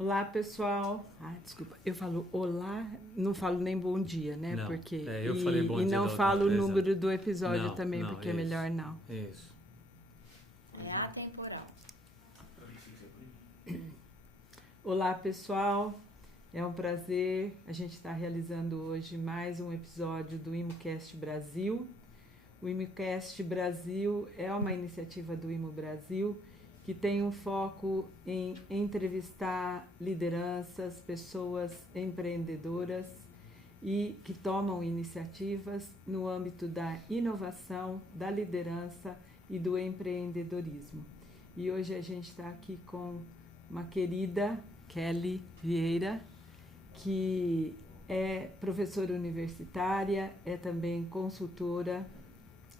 Olá, pessoal. Desculpa, eu falo olá, não falo nem bom dia, né? Não, porque eu falei bom dia. E não falo o número do episódio não, também, não, porque é melhor não. Isso. É atemporal. Olá, pessoal. É um prazer. A gente está realizando hoje mais um episódio do IMOcast Brasil. O IMOcast Brasil é uma iniciativa do IMO Brasil que tem um foco em entrevistar lideranças, pessoas empreendedoras e que tomam iniciativas no âmbito da inovação, da liderança e do empreendedorismo. E hoje a gente está aqui com uma querida Kelly Vieira, que é professora universitária, é também consultora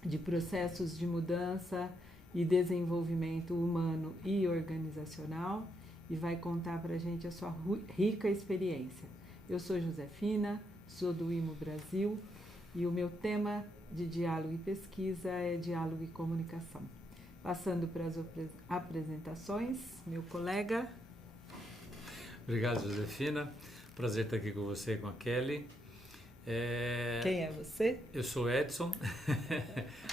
de processos de mudança e desenvolvimento humano e organizacional e vai contar para a gente a sua rica experiência. Eu sou Josefina, sou do IMO Brasil e o meu tema de diálogo e pesquisa é diálogo e comunicação. Passando para as apresentações, meu colega. Obrigado, Josefina. Prazer estar aqui com você e com a Kelly. Quem é você? Eu sou Edson,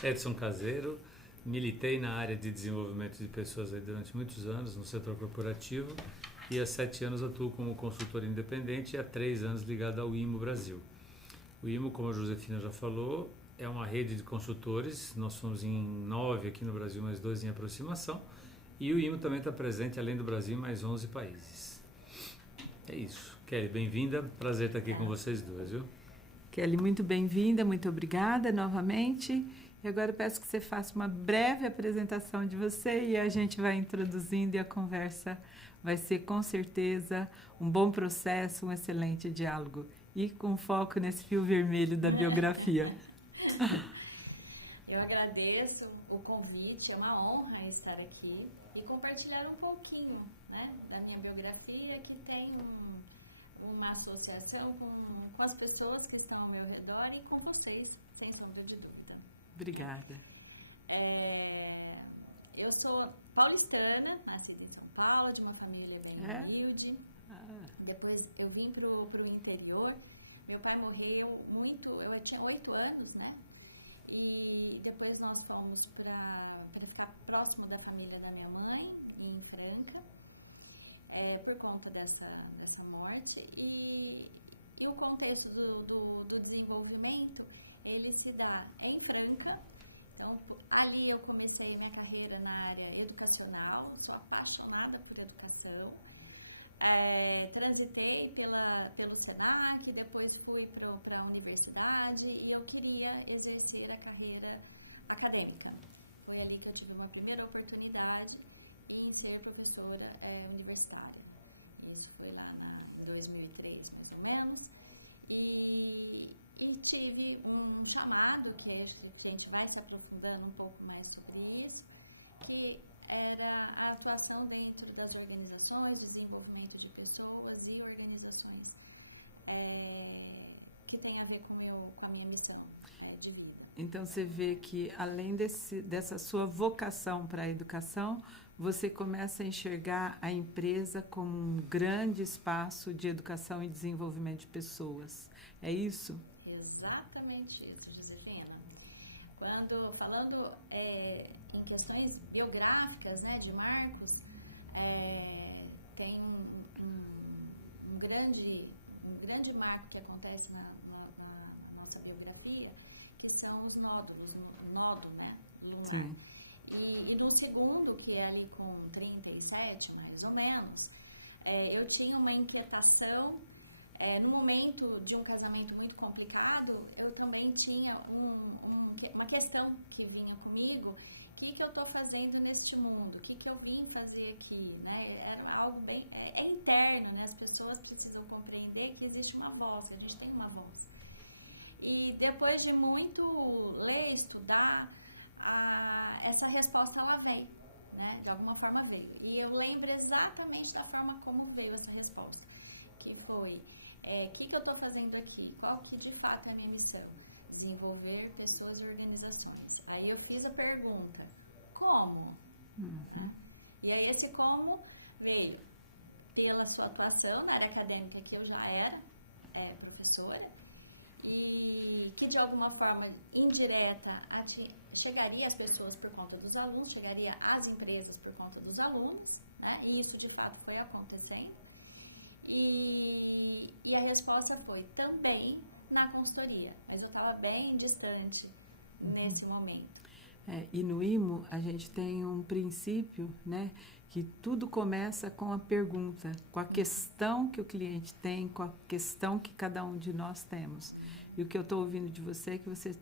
Edson Caseiro. Militei na área de desenvolvimento de pessoas durante muitos anos no setor corporativo e há 7 anos atuo como consultor independente e há 3 anos ligado ao IMO Brasil. O IMO, como a Josefina já falou, é uma rede de consultores. Nós somos em 9 aqui no Brasil, mais 2 em aproximação. E o IMO também está presente, além do Brasil, em mais 11 países. É isso. Kelly, bem-vinda. Prazer estar aqui com vocês duas, viu? Kelly, muito bem-vinda, muito obrigada novamente. E agora eu peço que você faça uma breve apresentação de você e a gente vai introduzindo e a conversa vai ser com certeza um bom processo, um excelente diálogo. E com foco nesse fio vermelho da biografia. Eu agradeço o convite, é uma honra estar aqui e compartilhar um pouquinho, né, da minha biografia, que tem uma associação com as pessoas que estão ao meu redor e com vocês, sem sombra de dúvida. Obrigada. Eu sou paulistana, nascida em São Paulo, de uma família bem humilde. Depois eu vim para o interior. Meu pai morreu eu tinha 8 anos, né? E depois nós fomos para ficar próximo da família da minha mãe, em Franca, por conta dessa morte. E o contexto do desenvolvimento, ele se dá em Franca. Então, ali eu comecei a minha carreira na área educacional, sou apaixonada por educação. Transitei pelo Senac, depois fui para a universidade e eu queria exercer a carreira acadêmica. Foi ali que eu tive uma primeira oportunidade em ser professora universitária. Isso foi lá em 2003, mais ou menos. E tive um chamado, que a gente vai se aprofundando um pouco mais sobre isso, que era a atuação dentro das organizações, desenvolvimento de pessoas e organizações que tem a ver com a minha missão de vida. Então, você vê que, além dessa sua vocação para a educação, você começa a enxergar a empresa como um grande espaço de educação e desenvolvimento de pessoas. É isso? Exatamente isso, Josefina. Falando em questões biográficas, né, de Marcos, tem um grande marco que acontece na nossa biografia, que são os nódulos, nódo, né, lunar. Sim. E no segundo, que é ali com 37, mais ou menos, eu tinha uma inquietação. No momento de um casamento muito complicado, eu também tinha uma questão que vinha comigo: o que eu estou fazendo neste mundo? O que eu vim fazer aqui? Né? Era algo bem interno, né? As pessoas precisam compreender que existe uma voz, que a gente tem uma voz. E depois de muito ler, estudar, essa resposta ela veio, né? De alguma forma veio. E eu lembro exatamente da forma como veio essa resposta, que foi: o que eu estou fazendo aqui? Qual que de fato é a minha missão? Desenvolver pessoas e organizações. Aí eu fiz a pergunta: como? Né? E aí esse como veio: pela sua atuação na área acadêmica, que eu já era professora, e que de alguma forma indireta chegaria às pessoas por conta dos alunos, chegaria às empresas por conta dos alunos, né? E isso de fato foi acontecendo. E a resposta foi também na consultoria, mas eu estava bem distante nesse momento. E no IMO a gente tem um princípio, né, que tudo começa com a pergunta, com a questão que o cliente tem, com a questão que cada um de nós temos. E o que eu estou ouvindo de você é que você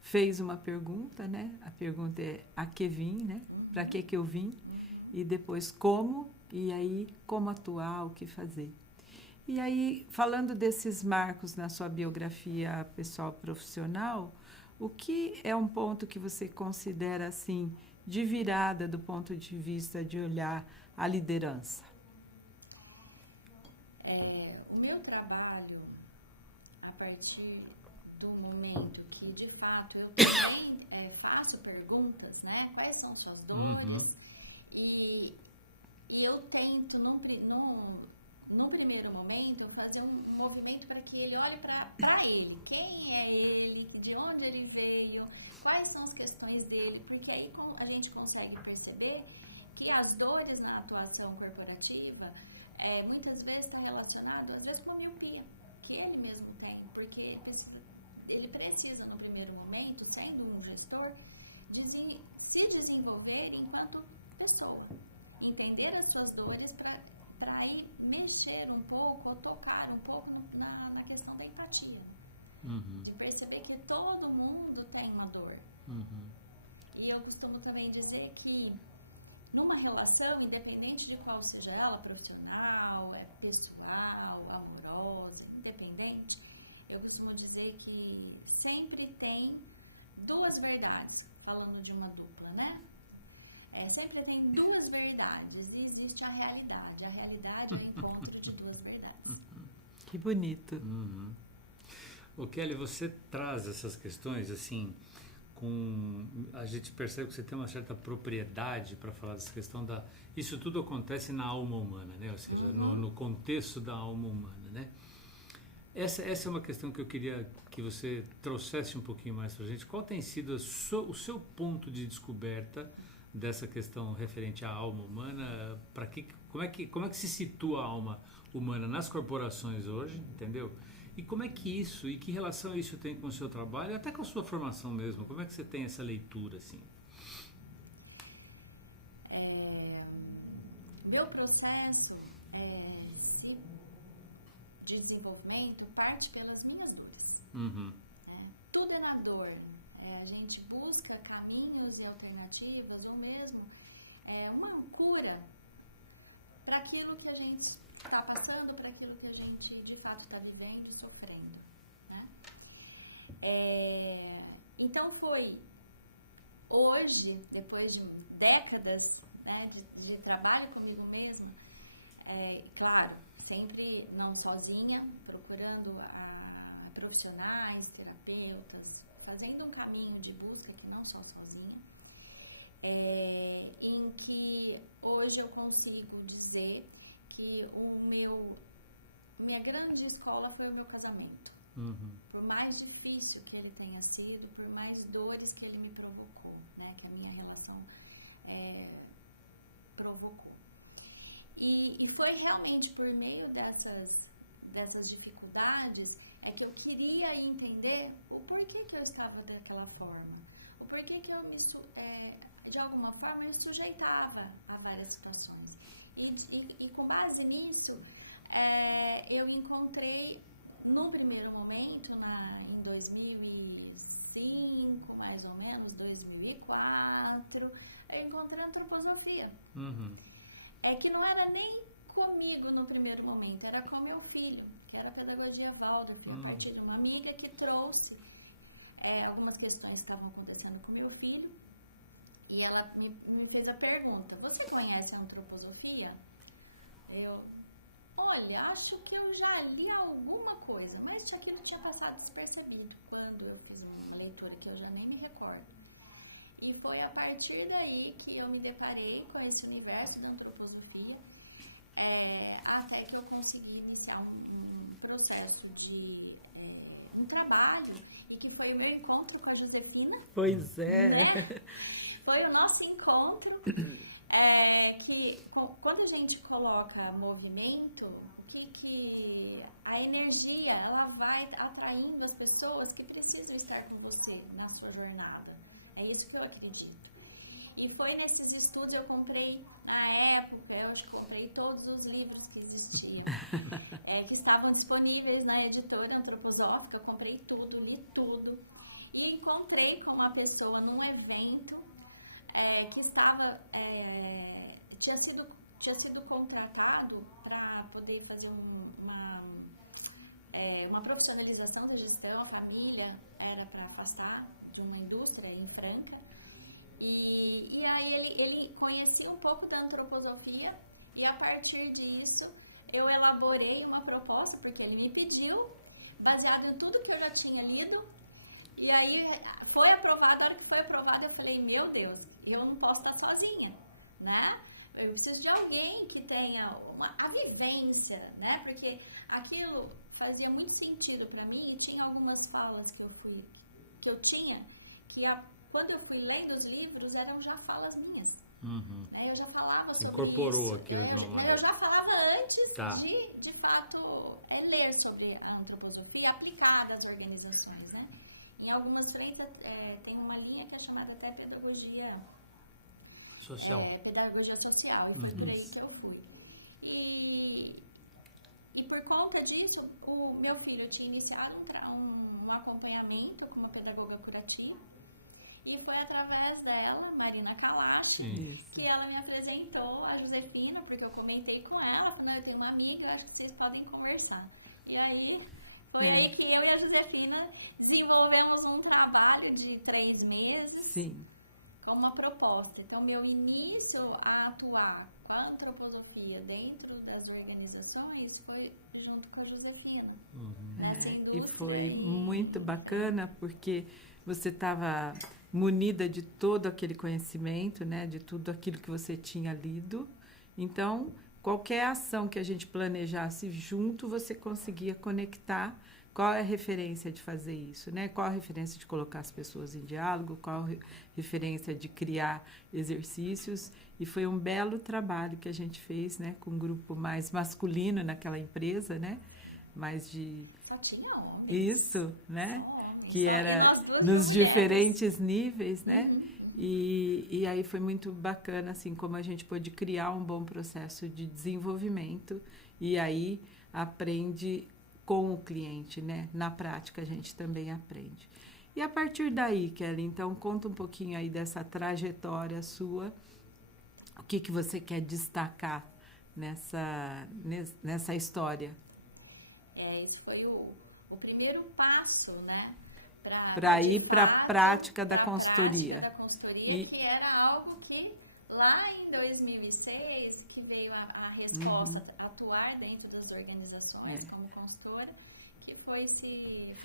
fez uma pergunta, né? A pergunta é a que vim, né? Para que eu vim? E depois como, e aí como atuar, o que fazer. E aí, falando desses marcos na sua biografia pessoal profissional, o que é um ponto que você considera assim de virada do ponto de vista de olhar a liderança? O meu trabalho, a partir do momento que, de fato, eu também faço perguntas, né? Quais são suas dores? E eu tento, num primeiro momento, fazer um movimento para que ele olhe para ele. Quem é ele? De onde ele veio? Quais são as questões dele? Porque aí a gente consegue perceber que as dores na atuação corporativa muitas vezes está relacionado, às vezes, com uma miopia que ele mesmo tem. Porque ele precisa, no primeiro momento, sendo um gestor, se desenvolver enquanto pessoa. Entender as suas dores para aí mexer um pouco ou tocar um pouco na questão da empatia, né? De perceber que todo mundo tem uma dor. E eu costumo também dizer que numa relação, independente de qual seja ela, profissional, pessoal, amorosa, independente, eu costumo dizer que sempre tem duas verdades, falando de uma dupla, né? Sempre tem duas verdades e existe a realidade. A realidade é o encontro de duas verdades. Que bonito. O Kelly, você traz essas questões assim, a gente percebe que você tem uma certa propriedade para falar dessa questão isso tudo acontece na alma humana, né? Ou seja, no contexto da alma humana, né? Essa é uma questão que eu queria que você trouxesse um pouquinho mais para a gente. Qual tem sido o seu ponto de descoberta dessa questão referente à alma humana? Como é que se situa a alma humana nas corporações hoje, entendeu? E como é que e que relação isso tem com o seu trabalho, até com a sua formação mesmo? Como é que você tem essa leitura, assim? Meu processo de desenvolvimento parte pelas minhas dores. Né? Tudo é na dor. A gente busca caminhos e alternativas, ou mesmo uma cura para aquilo que a gente está passando, para aquilo que a gente de fato está vivendo, sofrendo, né? Então foi hoje, depois de décadas, né, de trabalho comigo mesma, claro, sempre não sozinha, procurando profissionais, terapeutas, fazendo um caminho de busca que não só sozinha, em que hoje eu consigo dizer que minha grande escola foi o meu casamento. Por mais difícil que ele tenha sido, por mais dores que ele me provocou, né, que a minha relação provocou. E foi realmente por meio dessas dificuldades que eu queria entender o porquê que eu estava daquela forma, o porquê que eu de alguma forma me sujeitava a várias situações. E com base nisso, eu encontrei, no primeiro momento, em 2005, mais ou menos, 2004, eu encontrei a antroposofia. Que não era nem comigo no primeiro momento, era com meu filho, que era a pedagogia Waldorf, a partir de uma amiga que trouxe algumas questões que estavam acontecendo com meu filho, e ela me fez a pergunta: você conhece a antroposofia? Olha, acho que eu já li alguma coisa, mas aquilo tinha passado despercebido quando eu fiz uma leitura que eu já nem me recordo. E foi a partir daí que eu me deparei com esse universo da antroposofia, até que eu consegui iniciar um processo de um trabalho, e que foi o meu encontro com a Josefina. Pois é. Né? Foi o nosso encontro. Quando a gente coloca movimento, a energia, ela vai atraindo as pessoas que precisam estar com você na sua jornada. É isso que eu acredito. E foi nesses estudos, eu comprei, na época, eu acho que comprei todos os livros que existiam, que estavam disponíveis na editora antroposófica. Eu comprei tudo, li tudo, e encontrei com uma pessoa num evento que tinha sido contratado para poder fazer uma profissionalização da gestão. A família era para afastar de uma indústria em Franca. E aí ele conhecia um pouco da antroposofia, e a partir disso eu elaborei uma proposta, porque ele me pediu, baseado em tudo que eu já tinha lido. E aí foi aprovado. A hora que foi aprovado, eu falei, meu Deus, eu não posso estar sozinha, né? Eu preciso de alguém que tenha a vivência, né? Porque aquilo fazia muito sentido para mim, e tinha algumas falas que eu tinha, quando eu fui lendo os livros, eram já falas minhas. Né? Eu já falava sobre isso. Eu já falava antes de fato, ler sobre a antroposofia aplicada às organizações, né? Em algumas frentes tem uma linha que é chamada até pedagogia social, e foi por aí que eu fui. E por conta disso, o meu filho tinha iniciado um acompanhamento com uma pedagoga curativa, e foi através dela, Marina Kalash, que ela me apresentou a Josefina, porque eu comentei com ela, falei, não, eu tenho uma amiga, eu acho que vocês podem conversar. E aí foi aí que eu e a Josefina desenvolvemos um trabalho de 3 meses com uma proposta. Então, meu início a atuar com a antroposofia dentro das organizações foi junto com a Josefina, nessa indústria. E foi muito bacana, porque você estava munida de todo aquele conhecimento, né, de tudo aquilo que você tinha lido. Então, qualquer ação que a gente planejasse junto, você conseguia conectar. Qual é a referência de fazer isso, né? Qual a referência de colocar as pessoas em diálogo? Qual a referência de criar exercícios? E foi um belo trabalho que a gente fez, né, com um grupo mais masculino naquela empresa, né? Mais de... Só tinha homens. Isso, né? Só homens. E nós duas de mulheres. Nos diferentes níveis, né? E aí foi muito bacana, assim, como a gente pôde criar um bom processo de desenvolvimento, e aí aprende com o cliente, né? Na prática a gente também aprende. E a partir daí, Kelly, então conta um pouquinho aí dessa trajetória sua, o que você quer destacar nessa história? Isso foi o primeiro passo, né? Para ir para a prática da consultoria, que era algo que lá em 2006 que veio a resposta, atuar dentro das organizações como consultora, que foi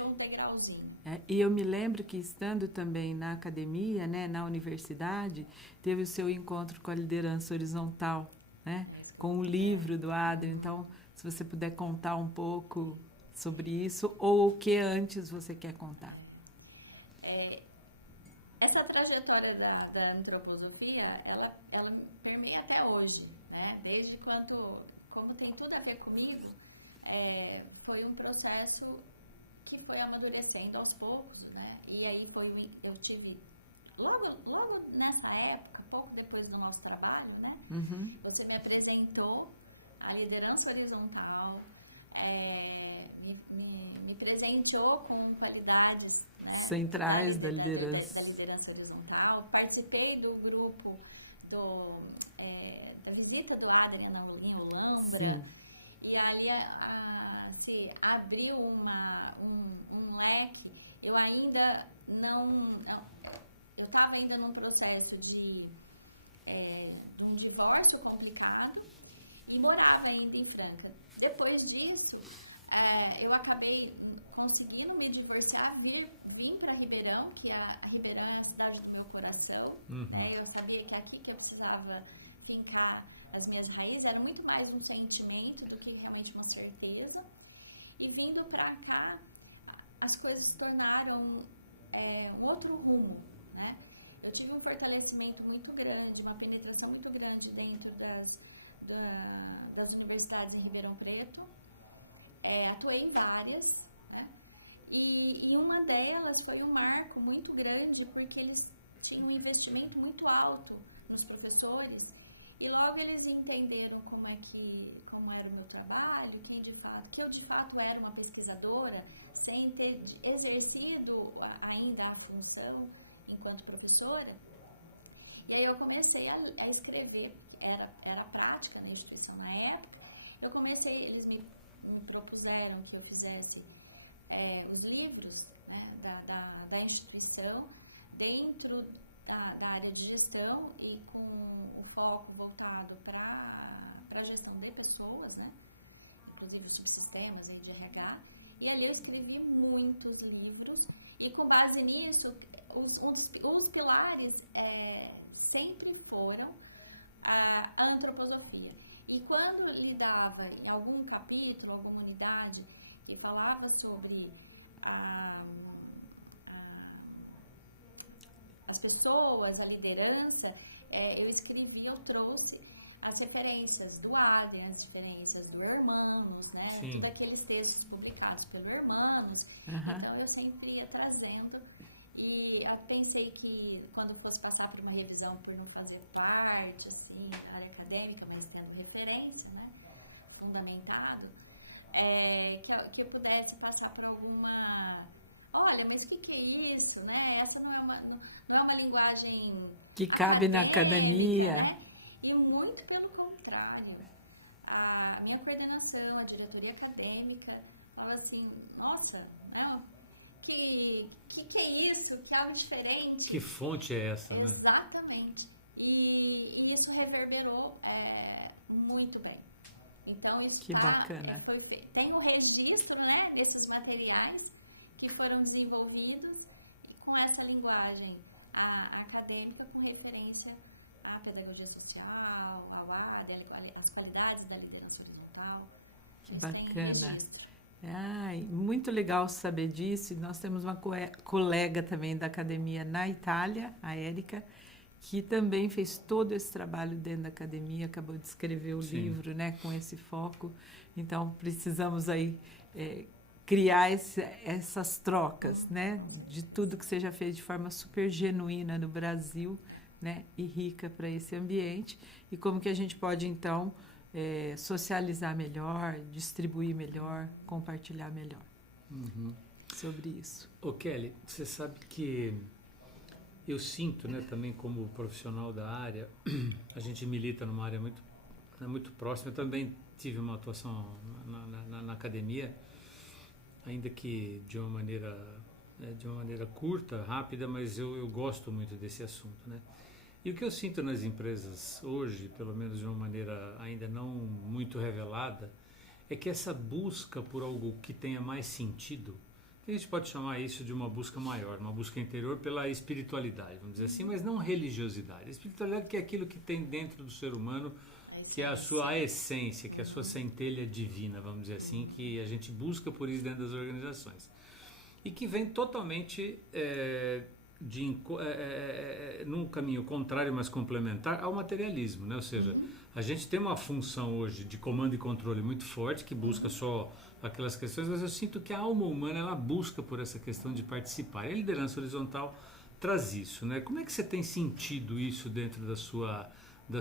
um degrauzinho. E eu me lembro que, estando também na academia, né, na universidade, teve o seu encontro com a liderança horizontal, né, com o livro do Adrian. Então, se você puder contar um pouco sobre isso, ou o que antes você quer contar. Essa trajetória da antroposofia, ela permeia até hoje, né? Desde como tem tudo a ver comigo, foi um processo que foi amadurecendo aos poucos, né? E aí eu tive, logo nessa época, pouco depois do nosso trabalho, né? Você me apresentou a liderança horizontal, me presenteou com qualidades, né, centrais da liderança horizontal. Participei do grupo da visita do Adrian em Olambra. E ali se abriu um leque. Eu ainda não... Eu estava ainda num processo de um divórcio complicado e morava ainda em Franca. Depois disso, eu acabei conseguindo me divorciar, vim para Ribeirão, que a Ribeirão é a cidade do meu coração, né? Eu sabia que aqui que eu precisava fincar as minhas raízes, era muito mais um sentimento do que realmente uma certeza. E vindo para cá, as coisas se tornaram um outro rumo, né? Eu tive um fortalecimento muito grande, uma penetração muito grande dentro das universidades em Ribeirão Preto. Atuei em várias, né? E uma delas foi um marco muito grande, porque eles tinham um investimento muito alto nos professores, e logo eles entenderam como era o meu trabalho, que eu de fato era uma pesquisadora, sem ter exercido ainda a função enquanto professora. E aí eu comecei a escrever, era prática na instituição na época. Eles me propuseram que eu fizesse os livros, né, da instituição dentro da área de gestão e com o foco voltado para a gestão de pessoas, né, inclusive os subsistemas aí de RH. E ali eu escrevi muitos livros, e com base nisso, os pilares sempre foram a antroposofia. E quando lidava em algum capítulo, alguma unidade que falava sobre as pessoas, a liderança, eu trouxe as referências do Adrian, as referências do Hermanos, né? Tudo aqueles textos publicados pelo Hermanos. Uhum. Então, eu sempre ia trazendo, e eu pensei que quando fosse passar por uma revisão, por não fazer parte, assim, da área acadêmica, mas tendo referência, né? Fundamentado, que eu pudesse passar por alguma... Olha, mas o que é isso, né? Essa não é uma linguagem que cabe acadêmica, na academia, né? E muito pelo contrário. A minha coordenação, a diretoria acadêmica, falava assim, nossa, né? Que é isso? Que algo diferente. Que fonte é essa? Exatamente. Né? E isso reverberou muito bem. Então, isso foi feito. Tem o registro, né, nesses materiais que foram desenvolvidos e com essa linguagem acadêmica, com referência à pedagogia social, ao AD, as qualidades da liderança horizontal. Isso tem registro. Muito legal saber disso. E nós temos uma colega também da academia na Itália, a Érica, que também fez todo esse trabalho dentro da academia, acabou de escrever o livro, né, com esse foco. Então, precisamos aí criar essas trocas, né, de tudo que seja feito de forma super genuína no Brasil, né, e rica para esse ambiente. E como que a gente pode, então, socializar melhor, distribuir melhor, compartilhar melhor sobre isso. Ô Kelly, você sabe que eu sinto, né, também como profissional da área, a gente milita numa área muito próxima. Eu também tive uma atuação na academia, ainda que de uma maneira curta, rápida, mas eu gosto muito desse assunto, né? E o que eu sinto nas empresas hoje, pelo menos de uma maneira ainda não muito revelada, é que essa busca por algo que tenha mais sentido, a gente pode chamar isso de uma busca maior, uma busca interior pela espiritualidade, vamos dizer assim, mas não religiosidade. A espiritualidade que é aquilo que tem dentro do ser humano, que é a sua essência, que é a sua centelha divina, vamos dizer assim, que a gente busca por isso dentro das organizações. E que vem totalmente num caminho contrário, mas complementar ao materialismo, né? Ou seja, a gente tem uma função hoje de comando e controle muito forte, que busca só aquelas questões, mas eu sinto que a alma humana, ela busca por essa questão de participar. E a liderança horizontal traz isso, né? Como é que você tem sentido isso dentro das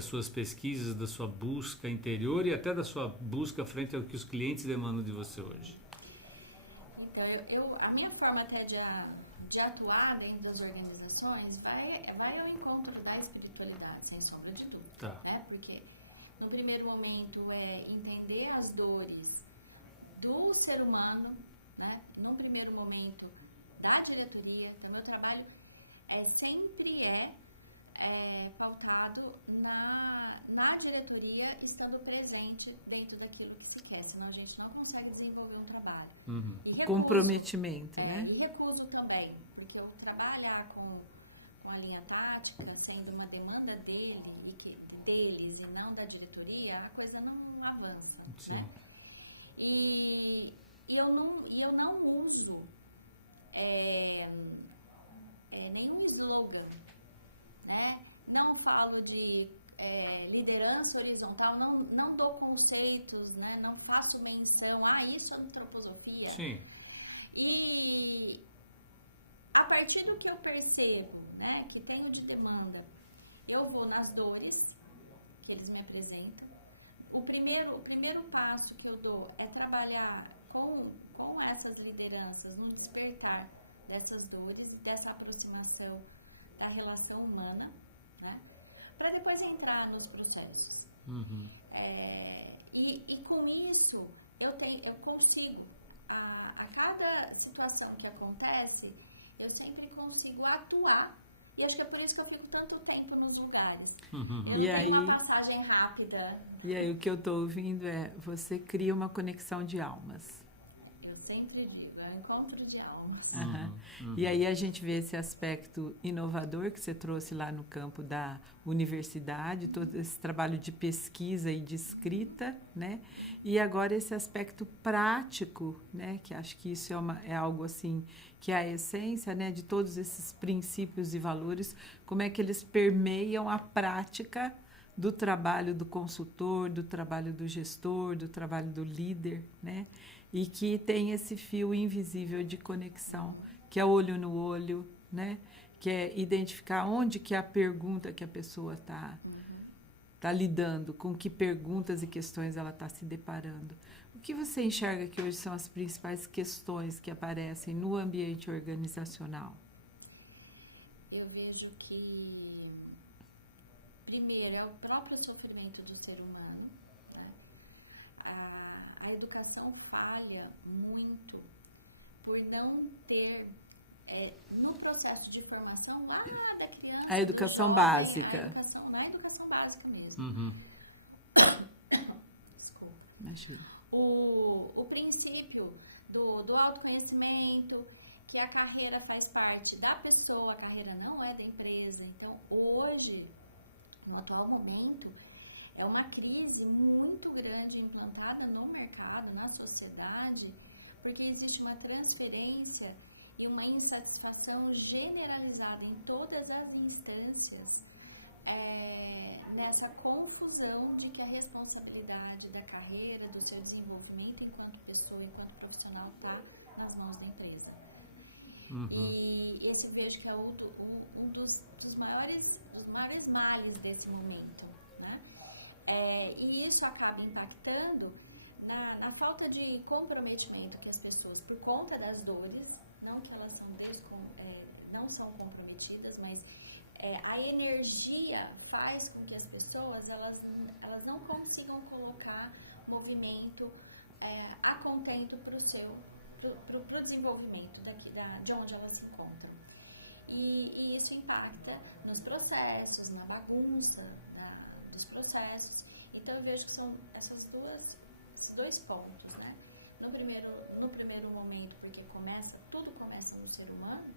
suas pesquisas, da sua busca interior e até da sua busca frente ao que os clientes demandam de você hoje? Então, a minha forma até de atuar dentro das organizações vai ao encontro da espiritualidade, sem sombra de dúvida, né? Porque no primeiro momento entender as dores do ser humano, né? Num primeiro momento da diretoria. Então, meu trabalho sempre pautado na diretoria, estando presente dentro daquilo que se quer, senão a gente não consegue desenvolver um trabalho. E recuso, comprometimento, né? E recuso também, porque eu trabalhar com com a linha tática sendo uma demanda deles e não da diretoria, a coisa não avança, né? E eu não uso nenhum slogan, né? Não falo de liderança horizontal, não dou conceitos, né? Não faço menção, isso é antroposofia. Sim. E a partir do que eu percebo, né, que tenho de demanda, eu vou nas dores que eles me apresentam. O primeiro passo que eu dou é trabalhar com essas lideranças no despertar dessas dores e dessa aproximação da relação humana, né, para depois entrar nos processos. Uhum. E com isso eu consigo, a cada situação que acontece, eu sempre consigo atuar, e acho que é por isso que eu fico tanto tempo nos lugares. Uhum. Eu não tenho uma passagem rápida. E aí o que eu estou ouvindo você cria uma conexão de almas. Eu sempre digo, é um encontro de almas. Uhum. E aí a gente vê esse aspecto inovador que você trouxe lá no campo da universidade, todo esse trabalho de pesquisa e de escrita, né? E agora esse aspecto prático, né? Que acho que isso é algo assim, que é a essência, né, de todos esses princípios e valores, como é que eles permeiam a prática do trabalho do consultor, do trabalho do gestor, do trabalho do líder, né? E que tem esse fio invisível de conexão, que é olho no olho, né? Que é identificar onde que é a pergunta que a pessoa tá lidando, com que perguntas e questões ela está se deparando. O que você enxerga que hoje são as principais questões que aparecem no ambiente organizacional? Eu vejo que, primeiro, é o próprio sofrimento do ser humano, né? A educação falha muito por não ter, no processo de formação lá da criança, a educação do jovem, básica. Na educação básica mesmo. Uhum. Desculpa. O princípio do autoconhecimento, que a carreira faz parte da pessoa, a carreira não é da empresa. Então, hoje, no atual momento, é uma crise muito grande implantada no mercado, na sociedade, porque existe uma transferência e uma insatisfação generalizada em todas as instâncias, nessa confusão de que a responsabilidade da carreira, do seu desenvolvimento enquanto pessoa, enquanto profissional, está nas mãos da empresa. E esse eu vejo que é um dos maiores males desse momento, né? E isso acaba impactando na falta de comprometimento que as pessoas, por conta das dores, não que elas não são comprometidas, mas a energia faz com que as pessoas elas não consigam colocar movimento a contento para o desenvolvimento de onde elas se encontram. E isso impacta nos processos, na bagunça dos processos. Então, eu vejo que são esses dois pontos, né? No primeiro momento, porque tudo começa no ser humano,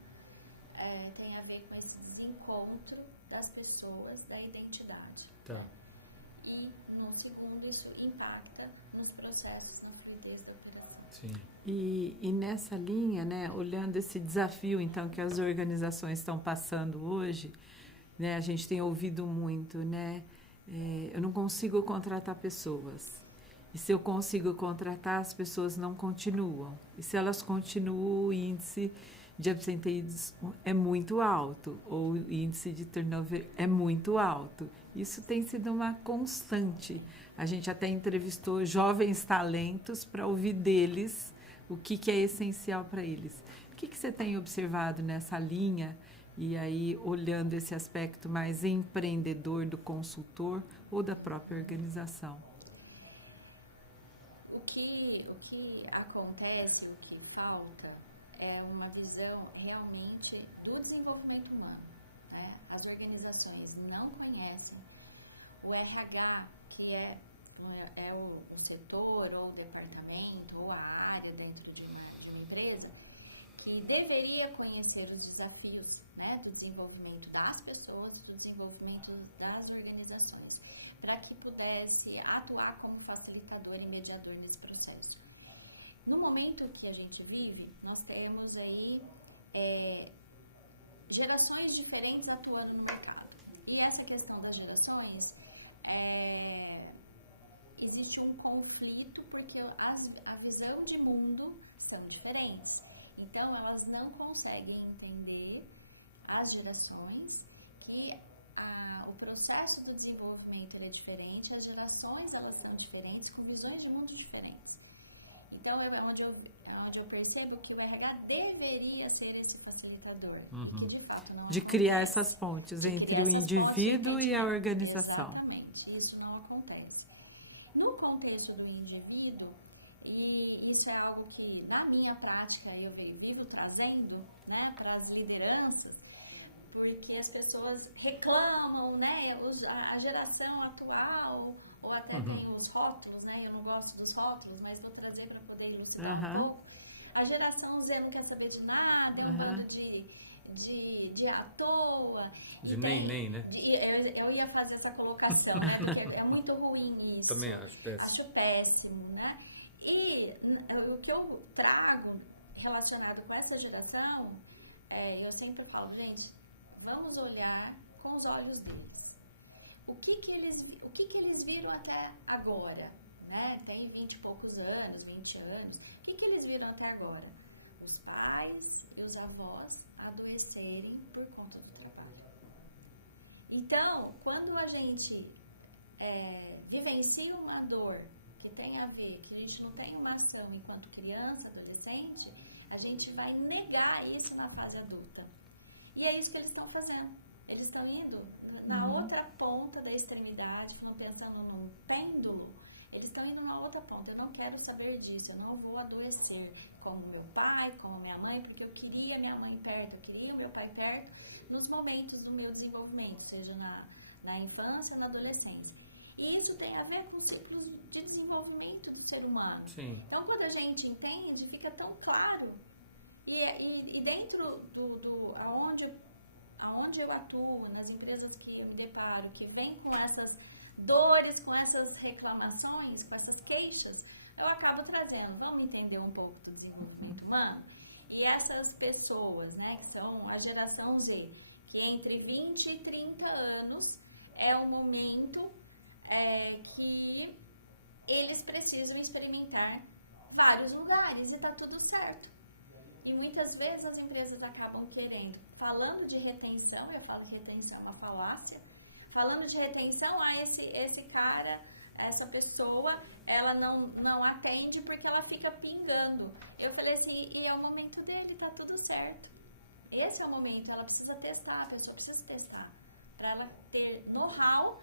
tem a ver com esse desencontro das pessoas, da identidade, né? E, no segundo, isso impacta nos processos, na fluidez da operação. Sim. E nessa linha, né, olhando esse desafio, então, que as organizações estão passando hoje, né, a gente tem ouvido muito, né, eu não consigo contratar pessoas. E se eu consigo contratar, as pessoas não continuam. E se elas continuam, o índice de absenteísmo é muito alto, ou o índice de turnover é muito alto. Isso tem sido uma constante. A gente até entrevistou jovens talentos para ouvir deles o que é essencial para eles. O que você tem observado nessa linha, e aí olhando esse aspecto mais empreendedor do consultor ou da própria organização? O que acontece, o que falta, é uma visão realmente do desenvolvimento humano, né? As organizações não conhecem o RH, que é o setor ou o departamento ou a área dentro de uma empresa, que deveria conhecer os desafios, né, do desenvolvimento das pessoas, do desenvolvimento das organizações, para que pudesse atuar como facilitador e mediador nesse processo. No momento que a gente vive, nós temos aí gerações diferentes atuando no mercado. E essa questão das gerações, existe um conflito porque a visão de mundo são diferentes. Então, elas não conseguem entender, as gerações, que o processo do desenvolvimento ele é diferente, as gerações elas são diferentes, com visões de mundo diferentes. Então, é onde eu percebo que o RH deveria ser esse facilitador e que, de fato, não acontece. De criar essas pontes entre o indivíduo e a organização. Exatamente, isso não acontece. No contexto do indivíduo, e isso é algo que, na minha prática, eu vivo trazendo, né, para as lideranças, porque as pessoas reclamam, né, a geração atual, ou até tem os rótulos, né, eu não gosto dos rótulos, mas vou trazer para poder elucidar um pouco. A geração Z não quer saber de nada, é um bando de à toa. E tem, nem, né? Eu ia fazer essa colocação, né, do que é muito ruim isso. Também acho péssimo, né? E o que eu trago relacionado com essa geração, eu sempre falo, gente, vamos olhar com os olhos deles. O que eles viram até agora? Né? Tem 20 e poucos anos, 20 anos. O que eles viram até agora? Os pais e os avós adoecerem por conta do trabalho. Então, quando a gente vivencia uma dor que tem a ver, que a gente não tem uma ação enquanto criança, adolescente, a gente vai negar isso na fase adulta. E é isso que eles estão fazendo. Eles estão indo na outra ponta da extremidade, pensando num pêndulo. Eles estão indo na outra ponta. Eu não quero saber disso. Eu não vou adoecer como meu pai, como minha mãe, porque eu queria minha mãe perto, eu queria o meu pai perto nos momentos do meu desenvolvimento, seja na infância, na adolescência. E isso tem a ver com ciclos de desenvolvimento do ser humano. Sim. Então, quando a gente entende, fica tão claro. E dentro aonde eu atuo, nas empresas que eu me deparo, que vem com essas dores, com essas reclamações, com essas queixas, eu acabo trazendo, vamos entender um pouco do desenvolvimento humano? E essas pessoas, né, que são a geração Z, que entre 20 e 30 anos é o momento que eles precisam experimentar vários lugares e tá tudo certo. E muitas vezes as empresas acabam querendo, falando de retenção, eu falo que retenção é uma falácia, falando de retenção, esse cara, essa pessoa, ela não atende porque ela fica pingando. Eu falei assim, e é o momento dele, tá tudo certo. Esse é o momento, ela precisa testar, a pessoa precisa testar, para ela ter know-how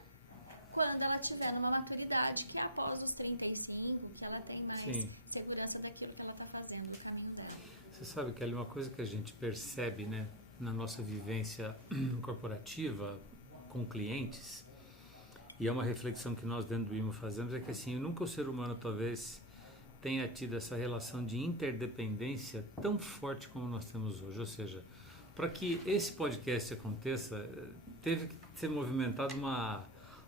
quando ela tiver numa maturidade, que é após os 35, que ela tem mais segurança daquilo que ela está fazendo, do caminho dela. Você sabe, Kelly, uma coisa que a gente percebe, né, na nossa vivência corporativa com clientes, e é uma reflexão que nós dentro do IMO fazemos, é que assim, nunca o ser humano talvez tenha tido essa relação de interdependência tão forte como nós temos hoje. Ou seja, para que esse podcast aconteça, teve que ser movimentado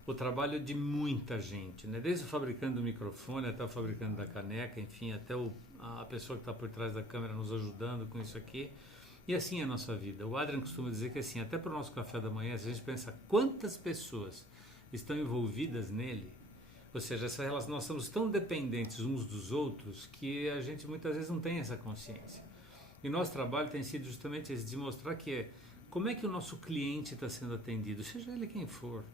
o trabalho de muita gente, né? Desde o fabricante do microfone até o fabricante da caneca, enfim, até a pessoa que está por trás da câmera nos ajudando com isso aqui. E assim é a nossa vida. O Adrian costuma dizer que assim, até para o nosso café da manhã, se a gente pensa quantas pessoas estão envolvidas nele, ou seja, essa relação, nós somos tão dependentes uns dos outros que a gente muitas vezes não tem essa consciência. E o nosso trabalho tem sido justamente esse, de mostrar como é que o nosso cliente está sendo atendido, seja ele quem for.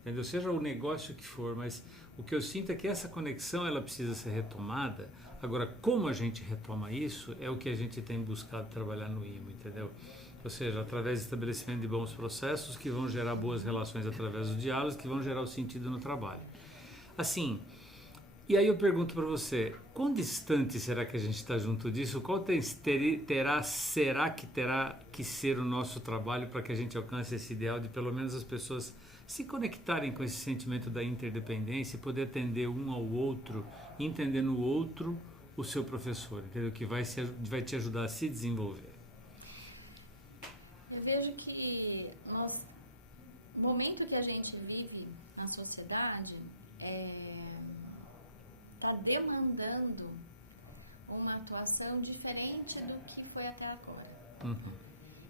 Entendeu? Seja o negócio que for, mas o que eu sinto é que essa conexão ela precisa ser retomada. Agora, como a gente retoma isso é o que a gente tem buscado trabalhar no IMO, entendeu? Ou seja, através do estabelecimento de bons processos que vão gerar boas relações através dos diálogos, que vão gerar o sentido no trabalho. Assim, e aí eu pergunto para você, quão distante será que a gente está junto disso? Qual será que terá que ser o nosso trabalho para que a gente alcance esse ideal de pelo menos as pessoas se conectarem com esse sentimento da interdependência e poder atender um ao outro, entendendo o outro o seu professor, entendeu? Que vai te ajudar a se desenvolver? Eu vejo que o momento que a gente vive na sociedade está demandando uma atuação diferente do que foi até agora.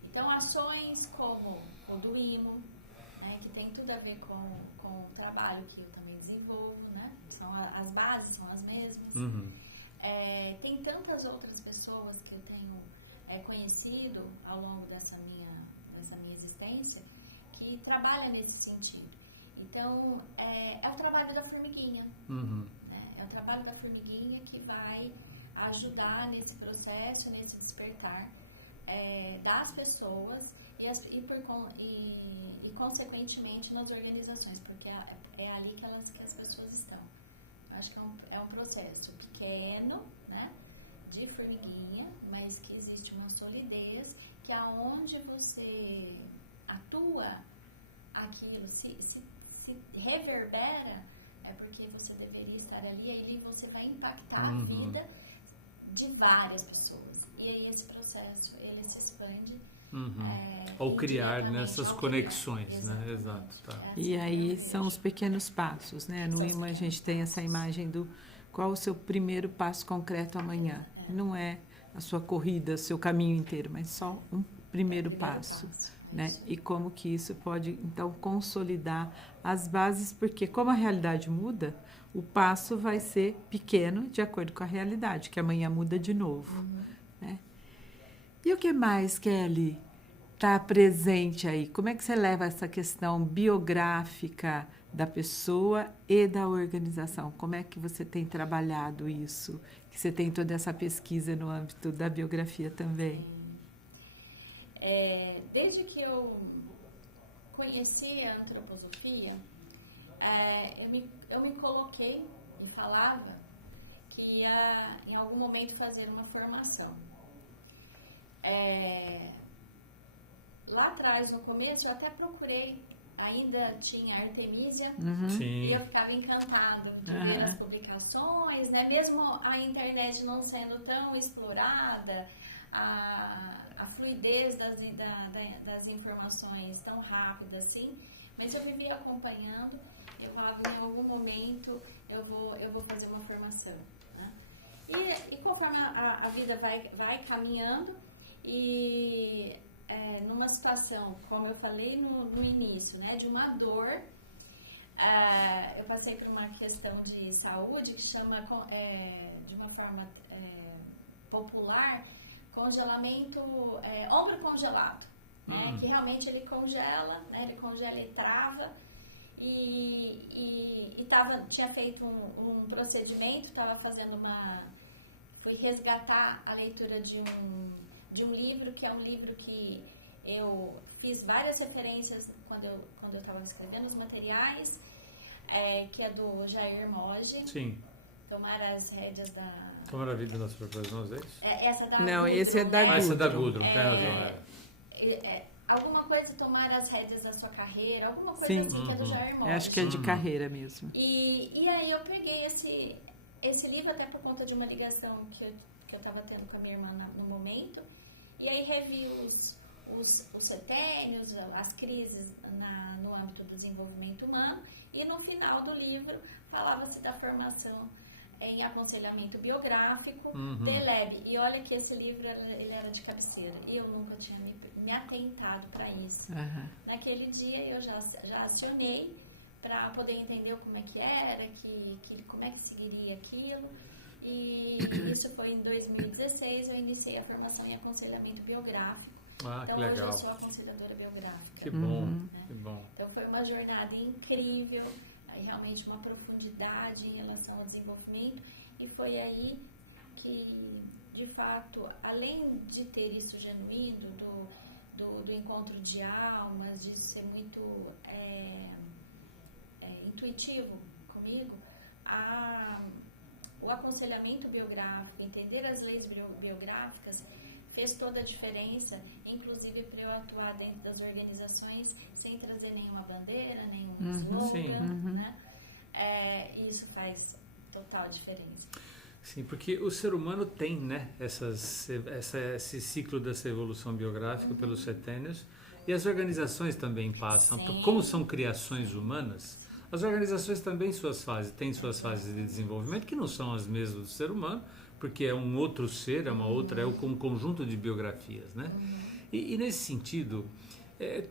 Então, ações como o do IMO, né, que tem tudo a ver com o trabalho que eu também desenvolvo, né? As bases são as mesmas. Tem tantas outras pessoas que eu tenho conhecido ao longo dessa minha existência que trabalha nesse sentido. Então, é o trabalho da formiguinha. Né? É o trabalho da formiguinha que vai ajudar nesse processo, nesse despertar das pessoas e consequentemente nas organizações, porque é ali que as pessoas estão. Eu acho que é um processo pequeno, né, de formiguinha, mas que existe uma solidez, que aonde você atua aquilo, se reverbera, é porque você deveria estar ali, aí você vai impactar a vida de várias pessoas. E aí esse processo, ele se expande ao criar indiretamente. Essas conexões. Exatamente. Né? Exato, tá. Assim e aí vejo. são os pequenos passos, né? No IMO a gente tem essa imagem do qual o seu primeiro passo concreto amanhã. Não é a sua corrida, o seu caminho inteiro, mas só um primeiro passo. Né? E como que isso pode, então, consolidar as bases, porque como a realidade muda, o passo vai ser pequeno de acordo com a realidade, que amanhã muda de novo. Né? E o que mais, Kelly, está presente aí? Como é que você leva essa questão biográfica da pessoa e da organização? Como é que você tem trabalhado isso? Que você tem toda essa pesquisa no âmbito da biografia também. Sim. Desde que eu conheci a antroposofia, eu me coloquei e falava que ia, em algum momento, fazer uma formação. Lá atrás, no começo, eu até procurei, ainda tinha Artemisia, e eu ficava encantado de ver as publicações, né? Mesmo a internet não sendo tão explorada, a fluidez das informações tão rápida assim, mas eu vivia acompanhando. Eu falava, em algum momento eu vou fazer uma formação, né? E conforme a vida vai caminhando, e numa situação, como eu falei no início, né, de uma dor, eu passei por uma questão de saúde que chama, de uma forma popular, congelamento, ombro congelado, né, que realmente ele congela, né, ele trava. Tinha feito um procedimento, fui resgatar a leitura de um livro, que é um livro que eu fiz várias referências quando eu estava escrevendo os materiais, que é do Jair Moge. Sim. Tomar as rédeas da... Tomar a vida das próprias mãos, é isso? Essa da Não, Gudrun, esse é né? Essa da Gudrun, alguma coisa, tomar as rédeas da sua carreira, alguma coisa assim, que é do Jair Moge. Acho que é de carreira mesmo. E aí eu peguei esse livro, até por conta de uma ligação que eu estava tendo com a minha irmã no momento, e aí revi os setênios, as crises no âmbito do desenvolvimento humano, e no final do livro falava-se da formação em aconselhamento biográfico, DELEB. E olha que esse livro ele era de cabeceira, e eu nunca tinha me atentado para isso. Naquele dia eu já acionei para poder entender como é que era, como é que seguiria aquilo. E isso foi em 2016, eu iniciei a formação em aconselhamento biográfico. Então, hoje eu sou aconselhadora biográfica. Que bom, né? Que bom. Então, foi uma jornada incrível, realmente uma profundidade em relação ao desenvolvimento. E foi aí que, de fato, além de ter isso genuíno, do encontro de almas, de ser muito intuitivo comigo, o aconselhamento biográfico, entender as leis biográficas, fez toda a diferença, inclusive para eu atuar dentro das organizações sem trazer nenhuma bandeira, nenhum slogan, né? E isso faz total diferença. Sim, porque o ser humano tem, né, esse ciclo dessa evolução biográfica pelos setênios, e as organizações também passam. Sim, Como são criações sim, humanas, sim. as organizações também têm suas fases de Exatamente. desenvolvimento, que não são as mesmas do ser humano, porque é um outro ser, é uma outra, é um conjunto de biografias, né? E nesse sentido,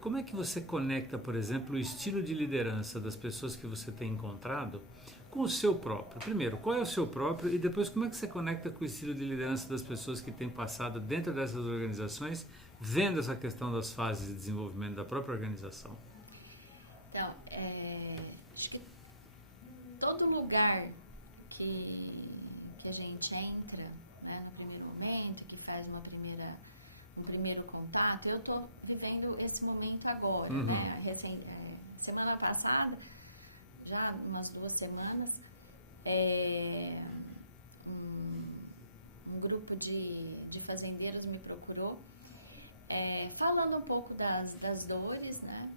como é que você conecta, por exemplo, o estilo de liderança das pessoas que você tem encontrado com o seu próprio? Primeiro, qual é o seu próprio, e depois como é que você conecta com o estilo de liderança das pessoas que têm passado dentro dessas organizações, vendo essa questão das fases de desenvolvimento da própria organização? Então, acho que todo lugar que a gente entra, né, no primeiro momento, que faz um primeiro contato, eu estou vivendo esse momento agora, né? Semana passada, já umas 2 semanas, um grupo de fazendeiros me procurou, falando um pouco das dores, né?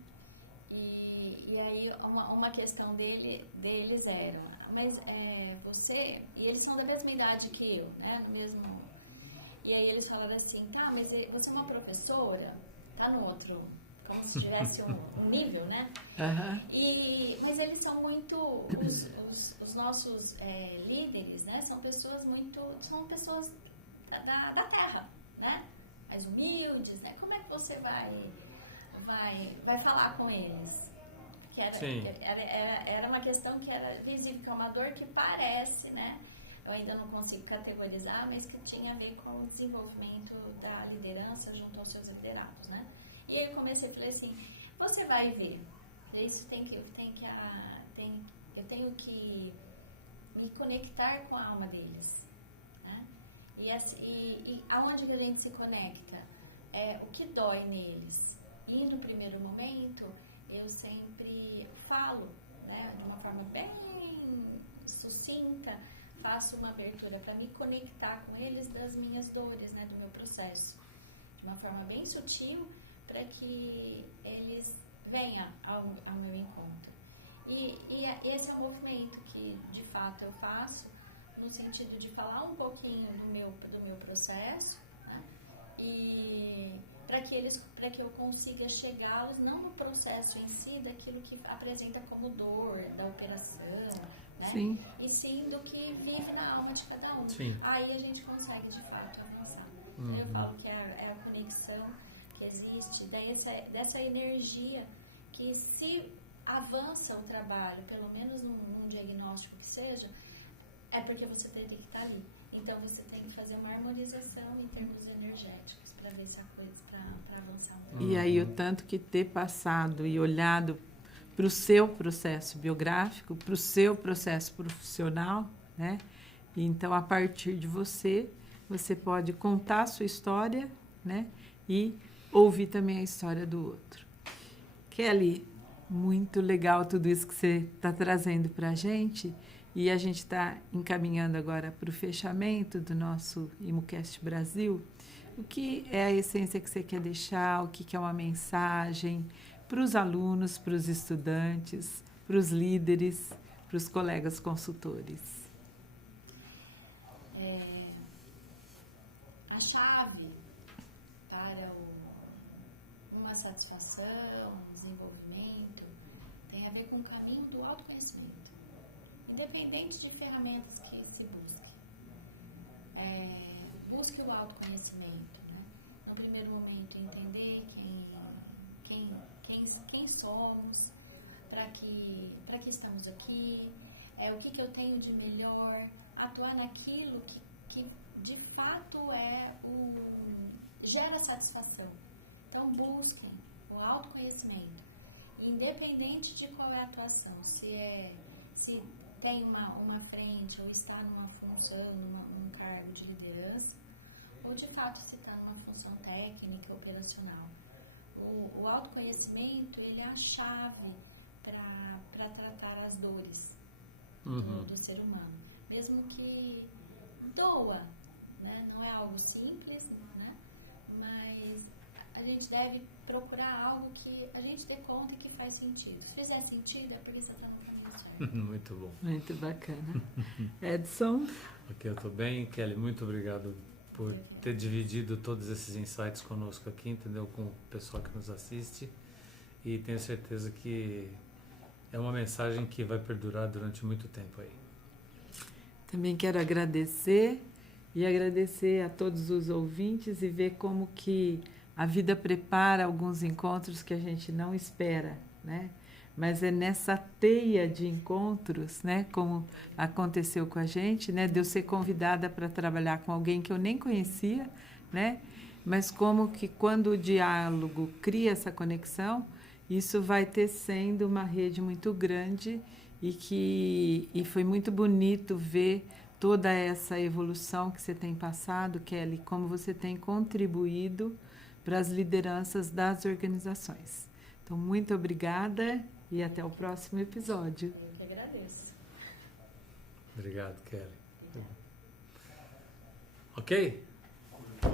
E aí uma questão deles era, mas você... E eles são da mesma idade que eu, né? No mesmo... E aí eles falaram assim, tá, mas você é uma professora? Tá no outro... Como se tivesse um nível, né? Mas eles são muito... Os nossos líderes, né? São pessoas da terra, né? Mais humildes, né? Como é que você vai falar com eles? Que era uma questão que era visível, que é uma dor que parece, né? Eu ainda não consigo categorizar, mas que tinha a ver com o desenvolvimento da liderança junto aos seus liderados, né? E aí eu comecei, falei assim, você vai ver, isso eu tenho que me conectar com a alma deles, né? E aonde que a gente se conecta? O que dói neles. E no primeiro momento, eu sempre falo, né, de uma forma bem sucinta, faço uma abertura para me conectar com eles das minhas dores, né, do meu processo. De uma forma bem sutil, para que eles venham ao meu encontro. E esse é um movimento que, de fato, eu faço no sentido de falar um pouquinho do meu processo, né, e para que eu consiga chegá-los não no processo em si daquilo que apresenta como dor da operação, né? Sim. E sim do que vive na alma de cada um. Sim. Aí a gente consegue de fato avançar. Então eu falo que é a conexão que existe dessa energia que, se avança o trabalho, pelo menos num diagnóstico que seja, é porque você teria que estar ali. Então você tem que fazer uma harmonização em termos energéticos para ver se a coisa, para avançar um trabalho. E aí o tanto que ter passado e olhado para o seu processo biográfico, para o seu processo profissional, né? E então a partir de você pode contar a sua história, né? E ouvir também a história do outro. Kelly, muito legal tudo isso que você está trazendo para a gente. E a gente está encaminhando agora para o fechamento do nosso IMOcast Brasil. O que é a essência que você quer deixar? O que é uma mensagem para os alunos, para os estudantes, para os líderes, para os colegas consultores? A chave para uma satisfação, um desenvolvimento, tem a ver com o caminho do autoconhecimento. Independente de ferramentas que se busque. Busque o autoconhecimento, né? No primeiro momento, entender quem somos, para que estamos aqui, o que eu tenho de melhor, atuar naquilo que de fato gera satisfação. Então, busquem o autoconhecimento, independente de qual é a atuação, se tem uma frente ou está numa função, num cargo de liderança, ou de fato se está numa função técnica, operacional. O autoconhecimento, ele é a chave para tratar as dores do ser humano. Mesmo que doa, né? Não é algo simples, né? Mas a gente deve procurar algo que a gente dê conta e que faz sentido. Se fizer sentido, é porque você está no caminho certo. Muito bom. Muito bacana. Edson? Aqui eu estou bem. Kelly, muito obrigado por ter dividido todos esses insights conosco aqui, entendeu? Com o pessoal que nos assiste. E tenho certeza que é uma mensagem que vai perdurar durante muito tempo aí. Também quero agradecer e agradecer a todos os ouvintes e ver como que a vida prepara alguns encontros que a gente não espera, né? Mas é nessa teia de encontros, né, como aconteceu com a gente, né, de eu ser convidada para trabalhar com alguém que eu nem conhecia, né? Mas como que quando o diálogo cria essa conexão, isso vai tecendo uma rede muito grande e foi muito bonito ver toda essa evolução que você tem passado, Kelly, como você tem contribuído para as lideranças das organizações. Então, muito obrigada e até o próximo episódio. Eu que agradeço. Obrigado, Kelly. Obrigada. Ok?